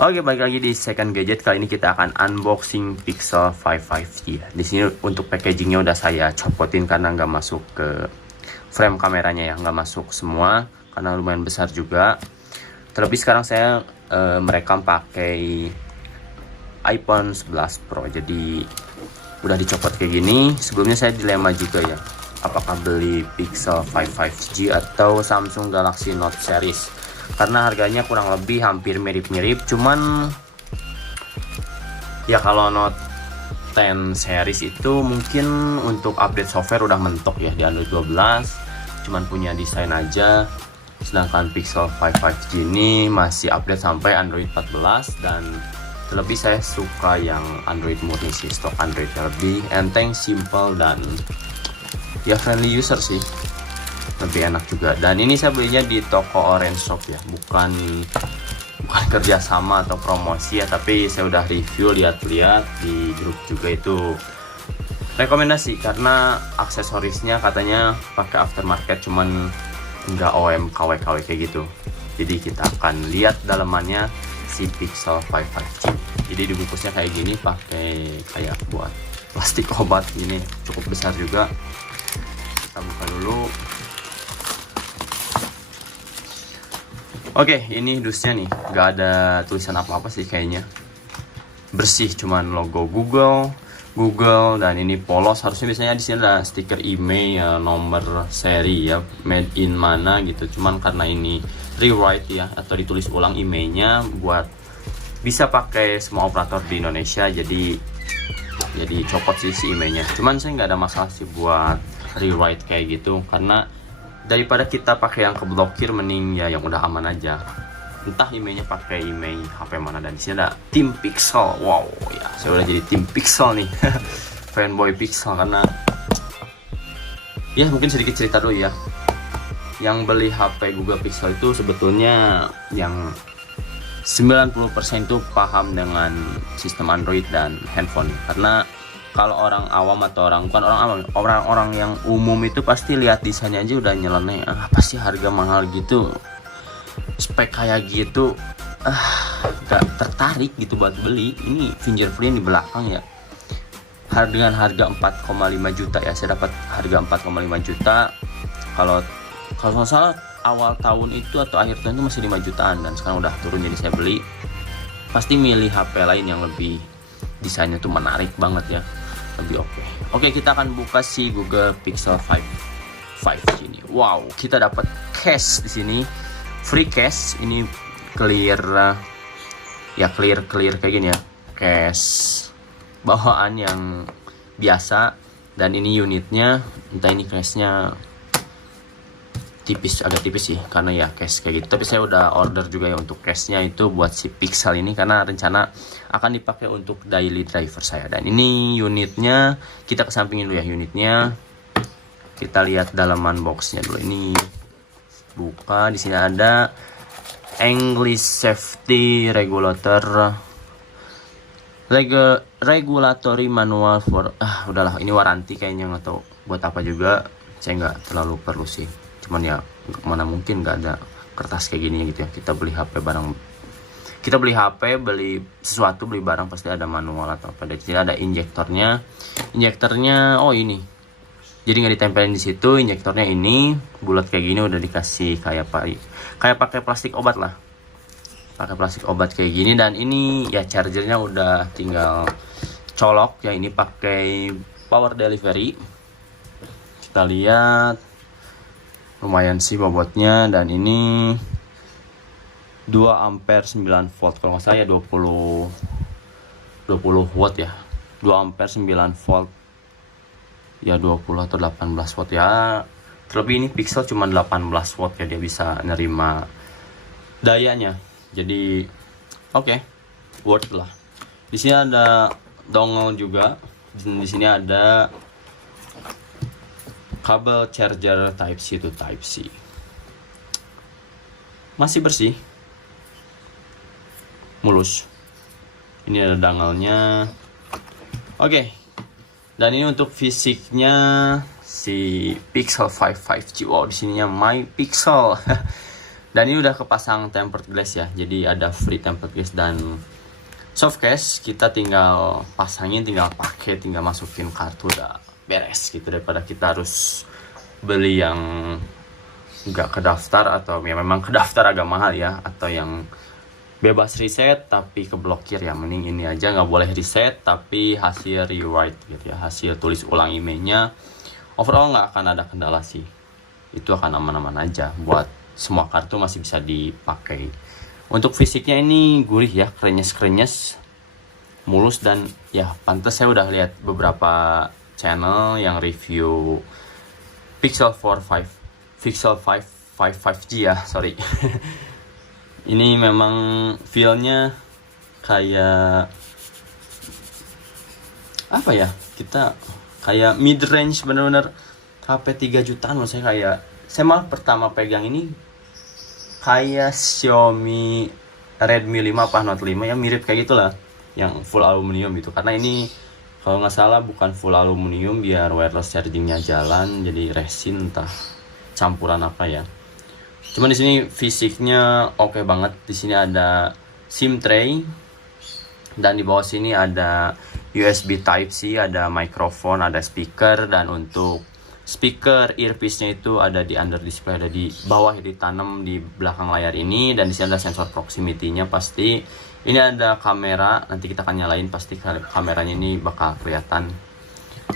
Oke, balik lagi di Second Gadget. Kali ini kita akan unboxing Pixel 5 5G. Di sini untuk packagingnya udah saya copotin karena nggak masuk ke frame kameranya ya, nggak masuk semua karena lumayan besar juga. Terlebih sekarang saya merekam pakai iPhone 11 Pro, jadi udah dicopot kayak gini. Sebelumnya saya dilema juga ya, apakah beli Pixel 5 5G atau Samsung Galaxy Note series, karena harganya kurang lebih hampir mirip-mirip. Cuman ya kalau Note 10 series itu mungkin untuk update software udah mentok ya di Android 12, cuman punya desain aja. Sedangkan Pixel 5 5G ini masih update sampai Android 14, dan terlebih saya suka yang Android murni sih, stok Android yang lebih enteng, simple, dan ya friendly user sih, lebih enak juga. Dan ini saya belinya di toko Orange Shop ya, bukan kerjasama atau promosi ya, tapi saya udah review, lihat-lihat di grup juga, itu rekomendasi karena aksesorisnya katanya pakai aftermarket, cuman nggak OEM KW kayak gitu. Jadi kita akan lihat dalamannya si Pixel 5 5G. Jadi dibungkusnya kayak gini, pakai kayak buat plastik obat ini, cukup besar juga. Kita buka dulu. Oke, ini dusnya nih, nggak ada tulisan apa-apa sih kayaknya. Bersih, cuman logo Google, dan ini polos. Harusnya biasanya di sini ada stiker email, nomor seri ya, made in mana gitu. Cuman karena ini rewrite ya, atau ditulis ulang emailnya buat bisa pakai semua operator di Indonesia, jadi copot sih si emailnya. Cuman saya nggak ada masalah sih buat rewrite kayak gitu, karena daripada kita pakai yang keblokir, mending ya yang udah aman aja. Entah emailnya pakai email HP mana. Dan di sini ada tim Pixel. Wow ya, saya udah jadi tim Pixel nih. Fanboy Pixel, karena ya mungkin sedikit cerita dulu ya. Yang beli HP Google Pixel itu sebetulnya yang 90% itu paham dengan sistem Android dan handphone. Karena kalau orang awam atau orang yang umum itu pasti lihat desainnya aja udah nyeleneh. Apa sih harga mahal gitu, spek kayak gitu, gak tertarik gitu buat beli. Ini fingerprint di belakang ya, dengan harga 4,5 juta ya. Saya dapat harga 4,5 juta. Kalau nggak salah awal tahun itu atau akhir tahun itu masih 5 jutaan, dan sekarang udah turun. Jadi saya beli, pasti milih HP lain yang lebih desainnya tuh menarik banget ya, lebih oke. Kita akan buka si Google Pixel 5 5G ini. Wow, kita dapat case di sini, free case. Ini clear ya, clear kayak gini ya, case bawaan yang biasa. Dan ini unitnya, entah ini case-nya agak tipis sih, karena ya case kayak gitu. Tapi saya udah order juga ya untuk case-nya itu buat si Pixel ini, karena rencana akan dipakai untuk daily driver saya. Dan ini unitnya, kita kesampingin dulu ya unitnya. Kita lihat dalaman boxnya dulu. Ini buka, di sini ada English Safety Regulatory Manual for udahlah, ini waranti kayaknya, nggak tahu buat apa juga, saya nggak terlalu perlu sih. Cuman ya mana mungkin nggak ada kertas kayak gini gitu ya. Kita beli HP, beli sesuatu, beli barang pasti ada manual atau apa. Di sini ada injektornya. Oh ini, jadi nggak ditempelin di situ. Injektornya ini bulat kayak gini, udah dikasih kayak pakai plastik obat lah, pakai plastik obat kayak gini. Dan ini ya chargernya udah tinggal colok ya. Ini pakai power delivery. Kita lihat, lumayan sih bobotnya. Dan ini 2 ampere 9 volt, kalau nggak salah ya 20 watt ya, 2 ampere 9 volt ya, 20 atau 18 watt ya. Terlebih ini Pixel cuma 18 watt ya, dia bisa nerima dayanya. Jadi worth lah. Di sini ada dongle juga. Di sini ada kabel charger Type C to Type C. Masih bersih, mulus. Ini ada dangelnya. Dan ini untuk fisiknya si Pixel 5 5G. Wow, di sininya My Pixel. Dan ini udah kepasang tempered glass ya, jadi ada free tempered glass dan soft case. Kita tinggal pasangin, tinggal pakai, tinggal masukin kartu, udah beres gitu, daripada kita harus beli yang nggak kedaftar, atau ya memang kedaftar agak mahal ya, atau yang bebas reset tapi keblokir. Ya mending ini aja, nggak boleh reset tapi hasil rewrite gitu ya, hasil tulis ulang emailnya. Overall nggak akan ada kendala sih, itu akan aman-aman aja, buat semua kartu masih bisa dipakai. Untuk fisiknya ini gurih ya, krenyes mulus, dan ya pantas saya udah lihat beberapa channel yang review Pixel 5 5G ya, sorry. Ini memang feelnya kayak apa ya, kita kayak mid range, bener-bener HP 3 jutaan loh. Saya malah pertama pegang ini kayak Xiaomi Redmi 5 apa Note 5 yang mirip kayak gitulah, yang full aluminium gitu. Karena ini kalau nggak salah bukan full aluminium, biar wireless chargingnya jalan, jadi resin entah campuran apa ya. Cuman di sini fisiknya oke banget. Di sini ada SIM tray, dan di bawah sini ada USB Type C, ada mikrofon, ada speaker, dan untuk speaker earpiece-nya itu ada di under display, ada di bawah, ditanam di belakang layar ini. Dan di sini ada sensor proximity-nya pasti. Ini ada kamera, nanti kita akan nyalain, pasti kameranya ini bakal kelihatan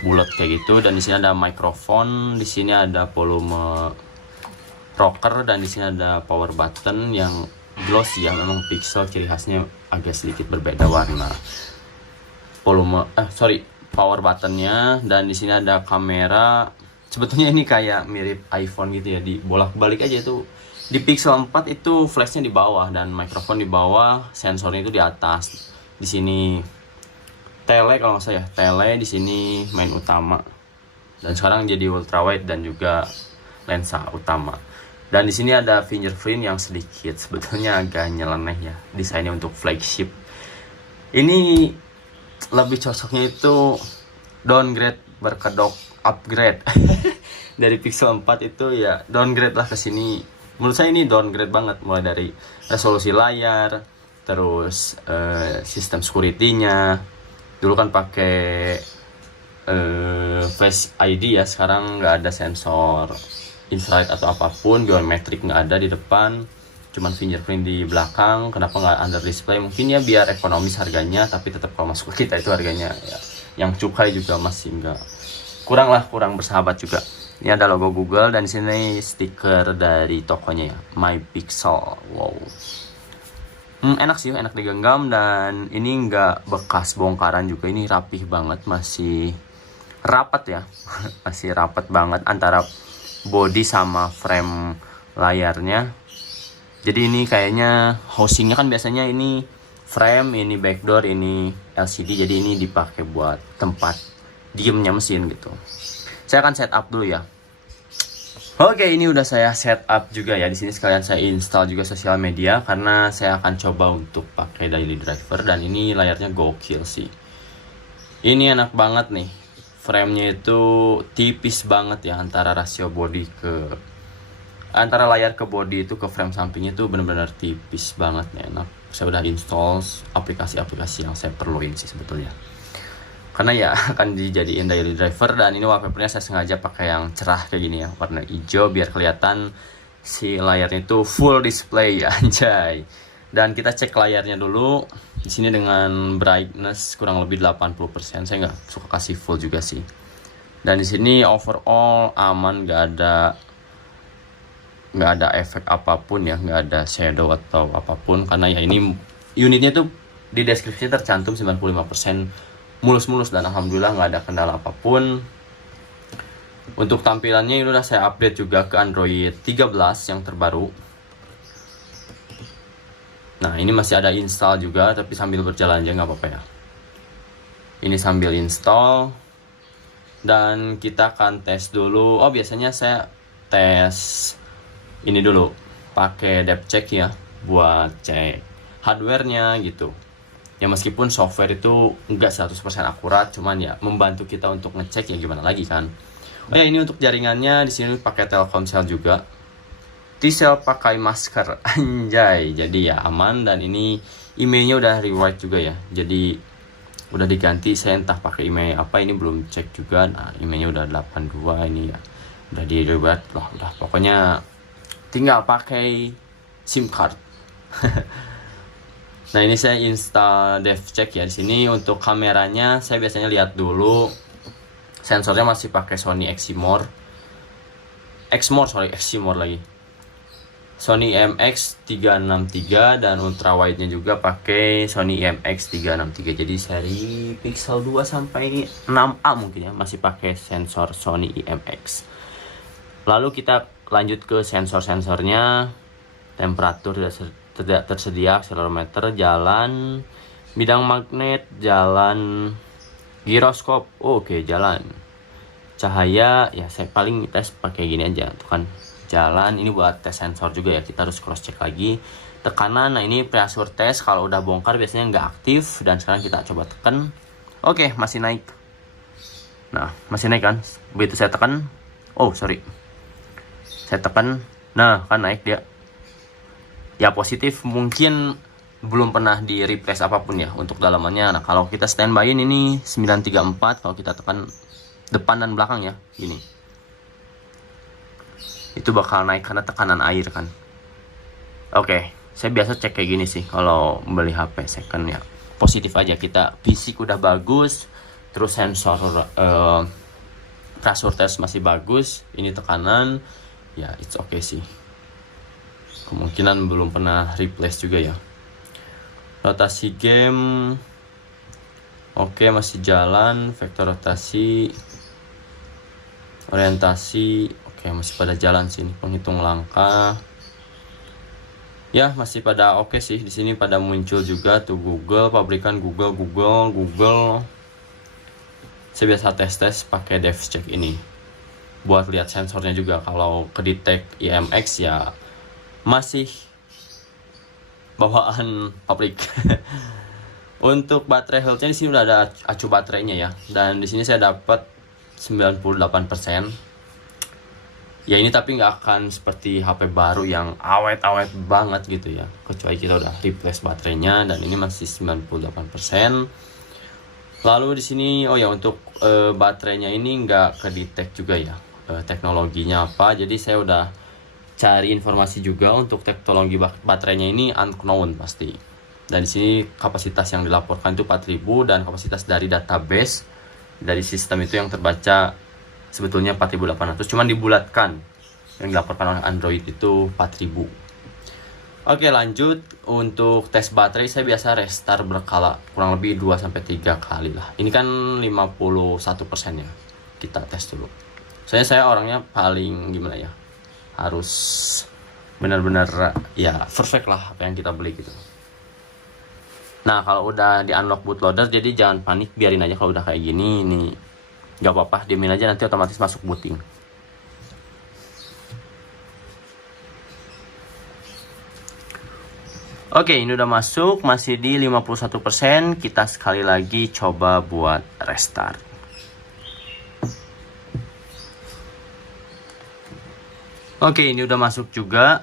bulat kayak gitu. Dan di sini ada mikrofon, di sini ada volume rocker, dan di sini ada power button yang glossy ya. Memang Pixel ciri khasnya agak sedikit berbeda warna power buttonnya. Dan di sini ada kamera. Sebetulnya ini kayak mirip iPhone gitu ya, dibolak-balik aja. Itu di Pixel 4 itu flashnya di bawah dan mikrofon di bawah, sensornya itu di atas. Di sini tele kalau nggak salah ya, tele di sini main utama, dan sekarang jadi ultra wide dan juga lensa utama. Dan di sini ada fingerprint yang sedikit sebetulnya agak nyeleneh ya, desainnya untuk flagship. Ini lebih cocoknya itu downgrade berkedok upgrade. Dari Pixel 4 itu ya downgrade lah ke sini. Menurut saya ini downgrade banget, mulai dari resolusi layar, terus sistem security-nya. Dulu kan pakai Face ID ya, sekarang nggak ada sensor infrared atau apapun, biometrik nggak ada di depan, cuman fingerprint di belakang. Kenapa nggak under display? Mungkin ya biar ekonomis harganya, tapi tetap kalau masuk ke kita itu harganya ya, yang cukai juga masih nggak, kurang bersahabat juga. Ini ada logo Google, dan di sini stiker dari tokonya ya, My Pixel. Wow, enak sih, enak digenggam, dan ini nggak bekas bongkaran juga. Ini rapih banget, masih rapat ya. Masih rapat banget antara body sama frame layarnya. Jadi ini kayaknya housingnya kan biasanya ini frame, ini backdoor, ini LCD. Jadi ini dipakai buat tempat diemnya mesin gitu. Saya akan setup dulu ya. Oke, ini udah saya setup juga ya. Di sini sekalian saya install juga sosial media, karena saya akan coba untuk pakai daily driver. Dan ini layarnya gokil sih. Ini enak banget nih. Framenya itu tipis banget ya, antara rasio body antara layar ke body itu ke frame sampingnya itu benar-benar tipis banget ya, enak. Saya udah install aplikasi-aplikasi yang saya perluin sih sebetulnya, karena ya akan dijadiin daily driver. Dan ini wallpapernya saya sengaja pakai yang cerah kayak gini ya, warna hijau, biar kelihatan si layarnya itu full display ya, anjay. Dan kita cek layarnya dulu. Di sini dengan brightness kurang lebih 80%. Saya nggak suka kasih full juga sih. Dan di sini overall aman, nggak ada efek apapun ya, nggak ada shadow atau apapun. Karena ya ini unitnya tuh di deskripsi tercantum 95% mulus-mulus, dan alhamdulillah nggak ada kendala apapun. Untuk tampilannya ini udah saya update juga ke Android 13 yang terbaru. Nah, ini masih ada install juga, tapi sambil berjalan aja nggak apa-apa ya. Ini sambil install, dan kita akan tes dulu. Oh, biasanya saya tes ini dulu, pakai depth check ya, buat cek hardware-nya gitu. Ya meskipun software itu nggak 100% akurat, cuman ya membantu kita untuk ngecek, ya gimana lagi kan. Oh ya, ini untuk jaringannya di sini pakai Telkomsel juga. Tisel pakai masker, anjay. Jadi ya aman, dan ini emailnya udah rewrite juga ya. Jadi udah diganti, saya entah pakai email apa, ini belum cek juga. Nah, emailnya udah 82 ini ya. Udah di rewrite lah, udah pokoknya tinggal pakai SIM card. Nah, ini saya install DevCheck ya. Di sini untuk kameranya saya biasanya lihat dulu. Sensornya masih pakai Sony Exmor lagi. Sony IMX363, dan ultrawide-nya juga pakai Sony IMX363. Jadi seri Pixel 2 sampai 6A mungkin ya, masih pakai sensor Sony IMX. Lalu kita lanjut ke sensor-sensornya. Temperatur tidak tersedia, akselerometer jalan, bidang magnet jalan, giroskop oke jalan, cahaya ya saya paling tes pakai gini aja tuh kan, jalan. Ini buat tes sensor juga ya, kita harus cross check lagi. Tekanan, nah ini pressure test, kalau udah bongkar biasanya nggak aktif, dan sekarang kita coba tekan. Oke, masih naik. Nah, masih naik kan, begitu saya tekan, saya tekan, nah kan naik dia ya, positif. Mungkin belum pernah di replace apapun ya untuk dalamannya. Nah, kalau kita standby ini 934, kalau kita tekan depan dan belakang ya gini, itu bakal naik karena tekanan air kan. Oke, saya biasa cek kayak gini sih kalau beli HP second ya. Positif aja, kita fisik udah bagus, terus sensor pressure test masih bagus, ini tekanan ya, it's okay sih. Kemungkinan belum pernah replace juga ya. Rotasi game oke, masih jalan. Vektor rotasi, orientasi oke, masih pada jalan sini. Penghitung langkah ya masih pada oke sih. Di sini pada muncul juga tuh Google, pabrikan Google. Saya biasa tes pakai DevCheck ini buat lihat sensornya juga. Kalau kedetek IMX ya masih bawaan pabrik. Untuk baterai health-nya di sini udah ada acu baterainya ya, dan di sini saya dapat 98%. Ya ini tapi nggak akan seperti HP baru yang awet-awet banget gitu ya, kecuali kita udah replace baterainya, dan ini masih 98%. Lalu di sini untuk baterainya ini nggak kedetek juga ya teknologinya apa. Jadi saya udah cari informasi juga untuk teknologi baterainya ini unknown pasti. Dan di sini kapasitas yang dilaporkan itu 4000, dan kapasitas dari database dari sistem itu yang terbaca sebetulnya 4800, cuman dibulatkan. Yang dilaporkan oleh Android itu 4000. Oke, lanjut. Untuk tes baterai saya biasa restart berkala kurang lebih 2-3 kali lah. Ini kan 51% ya. Kita tes dulu. Soalnya saya orangnya paling gimana ya, harus benar-benar ya perfect lah apa yang kita beli gitu. Nah, kalau udah di unlock bootloader, jadi jangan panik, biarin aja. Kalau udah kayak gini, ini nggak apa-apa, diemin aja, nanti otomatis masuk booting. Oke, ini udah masuk, masih di 51%. Kita sekali lagi coba buat restart. Oke, ini udah masuk juga.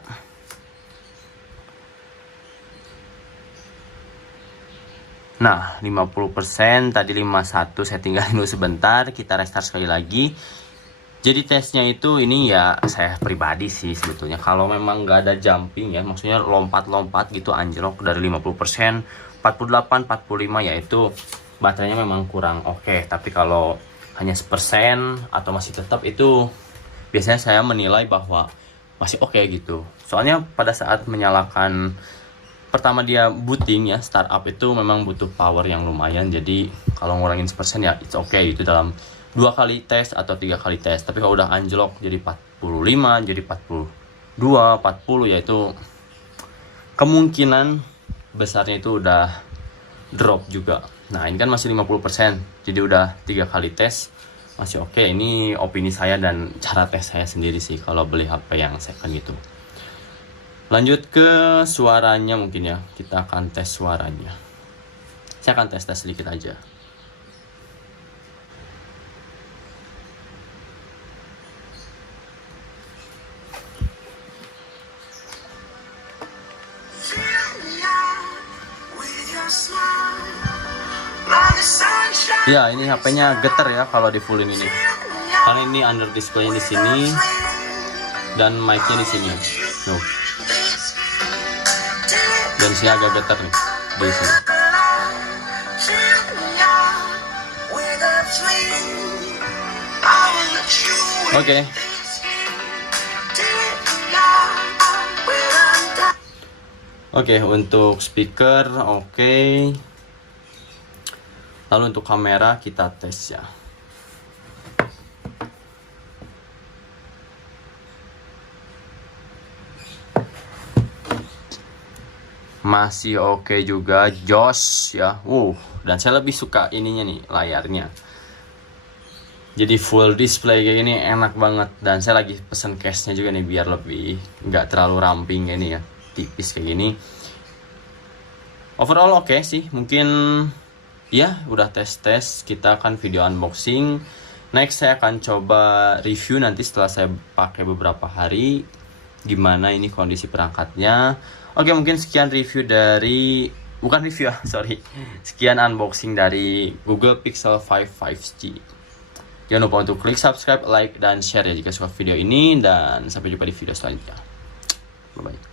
Nah, 50%, tadi 51, saya tinggalin dulu sebentar, kita restart sekali lagi. Jadi tesnya itu ini ya, saya pribadi sih sebetulnya, kalau memang nggak ada jumping ya, maksudnya lompat-lompat gitu anjlok dari 50%, 48, 45 ya itu baterainya memang kurang oke. Tapi kalau hanya 1% atau masih tetap, itu biasanya saya menilai bahwa masih oke gitu. Soalnya pada saat menyalakan pertama dia booting ya, startup itu memang butuh power yang lumayan. Jadi kalau ngurangin 1% ya it's okay, itu dalam 2 kali tes atau 3 kali tes. Tapi kalau udah anjlok jadi 45, jadi 42, 40 ya itu kemungkinan besarnya itu udah drop juga. Nah, ini kan masih 50%, jadi udah 3 kali tes masih oke. Ini opini saya dan cara tes saya sendiri sih kalau beli HP yang second gitu. Lanjut ke suaranya mungkin ya, kita akan tes suaranya. Saya akan tes sedikit aja. Ya, ini HP-nya getar ya kalau di fullin ini. Karena ini under display-nya di sini dan mic-nya di sini. Tuh. Dan sini agak getar nih di sini. Oke. Oke, untuk speaker oke. Lalu untuk kamera kita tes ya. Masih oke juga, jos ya. Dan saya lebih suka ininya nih, layarnya. Jadi full display kayak gini enak banget. Dan saya lagi pesen case-nya juga nih biar lebih nggak terlalu ramping kayak ini ya, tipis kayak gini. Overall oke sih, mungkin ya udah tes-tes. Kita akan video unboxing. Next saya akan coba review nanti setelah saya pakai beberapa hari, gimana ini kondisi perangkatnya. Oke, mungkin sekian review dari, bukan review ya, sorry. Sekian unboxing dari Google Pixel 5 5G. Jangan lupa untuk klik subscribe, like, dan share ya jika suka video ini. Dan sampai jumpa di video selanjutnya. Bye-bye.